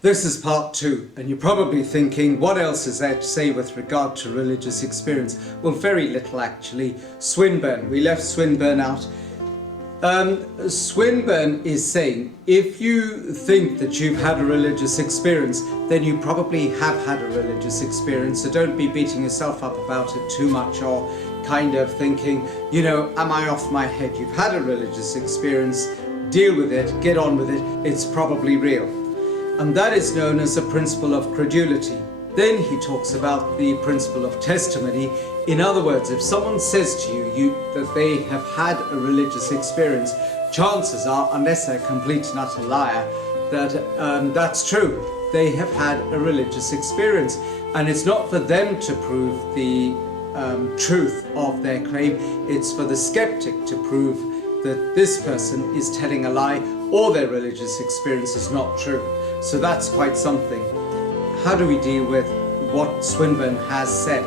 This is part 2, and you're probably thinking, what else is there to say with regard to religious experience? Well, very little actually. Swinburne, we left Swinburne out. Swinburne is saying, if you think that you've had a religious experience, then you probably have had a religious experience, so don't be beating yourself up about it too much or kind of thinking, you know, am I off my head? You've had a religious experience, deal with it, get on with it, it's probably real. And that is known as the principle of credulity. Then he talks about the principle of testimony. In other words, if someone says to you that they have had a religious experience, chances are, unless they're a complete and utter liar, that that's true. They have had a religious experience. And it's not for them to prove the truth of their claim. It's for the skeptic to prove that this person is telling a lie or their religious experience is not true. So that's quite something. How do we deal with what Swinburne has said?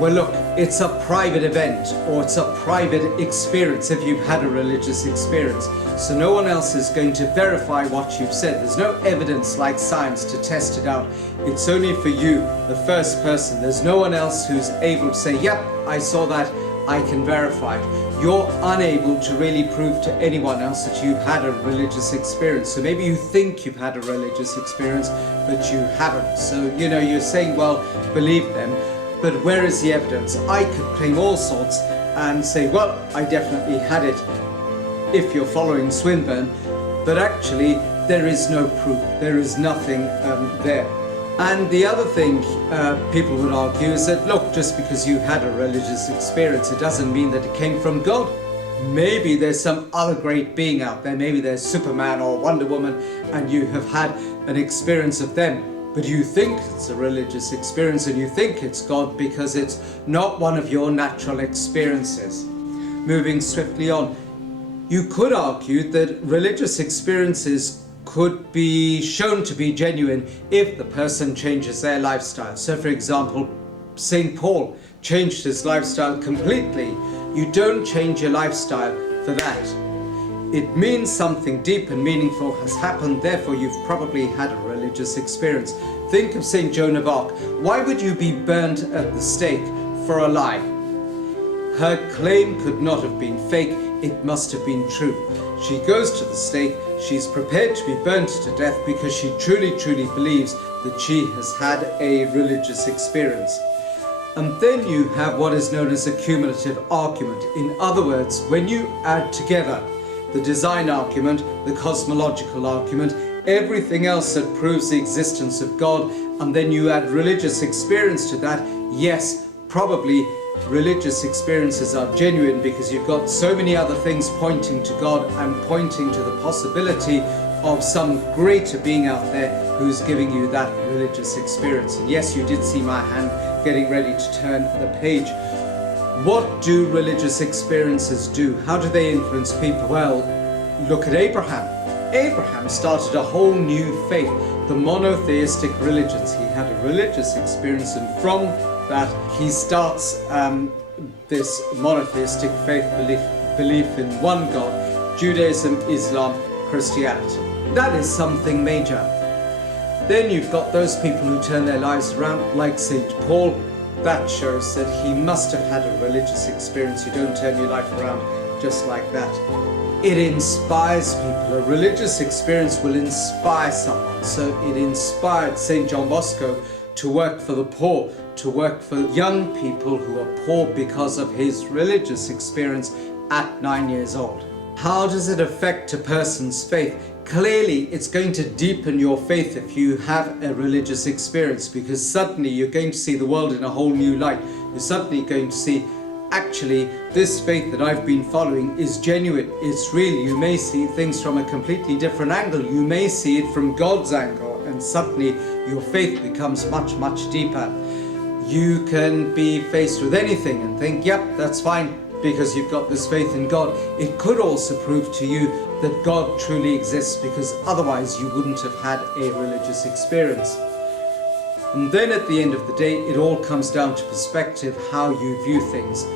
Well, look, it's a private event or it's a private experience if you've had a religious experience. So no one else is going to verify what you've said. There's no evidence like science to test it out. It's only for you, the first person. There's no one else who's able to say, yep, I saw that, I can verify it. You're unable to really prove to anyone else that you've had a religious experience. So maybe you think you've had a religious experience, but you haven't. So, you know, you're saying, well, believe them, but where is the evidence? I could claim all sorts and say, well, I definitely had it, if you're following Swinburne, but actually there is no proof. There is nothing there. And the other thing people would argue is that, look, just because you had a religious experience, it doesn't mean that it came from God. Maybe there's some other great being out there. Maybe there's Superman or Wonder Woman, and you have had an experience of them. But you think it's a religious experience and you think it's God because it's not one of your natural experiences. Moving swiftly on, you could argue that religious experiences could be shown to be genuine if the person changes their lifestyle. So for example, St. Paul changed his lifestyle completely. You don't change your lifestyle for that. It means something deep and meaningful has happened, therefore you've probably had a religious experience. Think of St. Joan of Arc. Why would you be burnt at the stake for a lie? Her claim could not have been fake, it must have been true. She goes to the stake, she's prepared to be burnt to death because she truly believes that she has had a religious experience. And then you have what is known as a cumulative argument. In other words, when you add together the design argument, the cosmological argument, everything else that proves the existence of God, and then you add religious experience to that, yes, probably religious experiences are genuine because you've got so many other things pointing to God and pointing to the possibility of some greater being out there who's giving you that religious experience. And yes, you did see my hand getting ready to turn the page. What do religious experiences do? How do they influence people? Well, look at Abraham. Abraham started a whole new faith, the monotheistic religions. He had a religious experience, and from that he starts this monotheistic faith belief in one God, Judaism, Islam, Christianity. That is something major. Then you've got those people who turn their lives around, like St. Paul. That shows that he must have had a religious experience. You don't turn your life around just like that. It inspires people. A religious experience will inspire someone. So it inspired St. John Bosco to work for the poor, to work for young people who are poor because of his religious experience at 9 years old. How does it affect a person's faith? Clearly, it's going to deepen your faith if you have a religious experience, because suddenly you're going to see the world in a whole new light. You're suddenly going to see, actually, this faith that I've been following is genuine, it's real. You may see things from a completely different angle. You may see it from God's angle, and suddenly your faith becomes much deeper. You can be faced with anything and think, yep, that's fine, because you've got this faith in God. It could also prove to you that God truly exists, because otherwise you wouldn't have had a religious experience. And then at the end of the day, it all comes down to perspective, how you view things.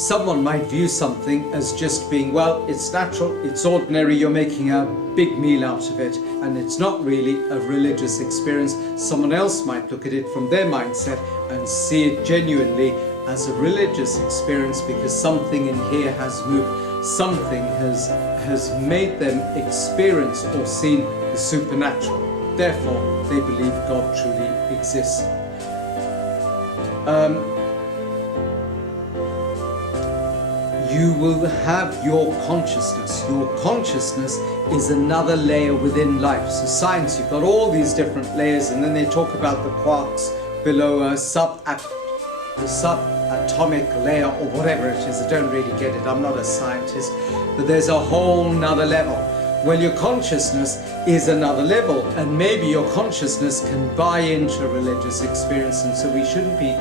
someone might view something as just being, well, it's natural, it's ordinary, you're making a big meal out of it, and it's not really a religious experience. Someone else might look at it from their mindset and see it genuinely as a religious experience because something in here has moved, something has made them experience or seen the supernatural. Therefore, they believe God truly exists. You will have your consciousness. Your consciousness is another layer within life. So science, you've got all these different layers, and then they talk about the quarks below the subatomic layer or whatever it is. I don't really get it. I'm not a scientist, but there's a whole nother level. Well, your consciousness is another level, and maybe your consciousness can buy into a religious experience, and so we shouldn't be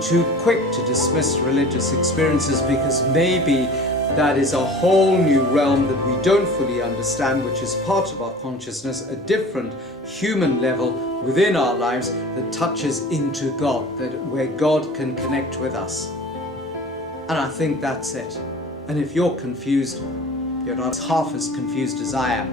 too quick to dismiss religious experiences, because maybe that is a whole new realm that we don't fully understand, which is part of our consciousness, a different human level within our lives that touches into God, where God can connect with us. And I think that's it. And if you're confused, you're not half as confused as I am.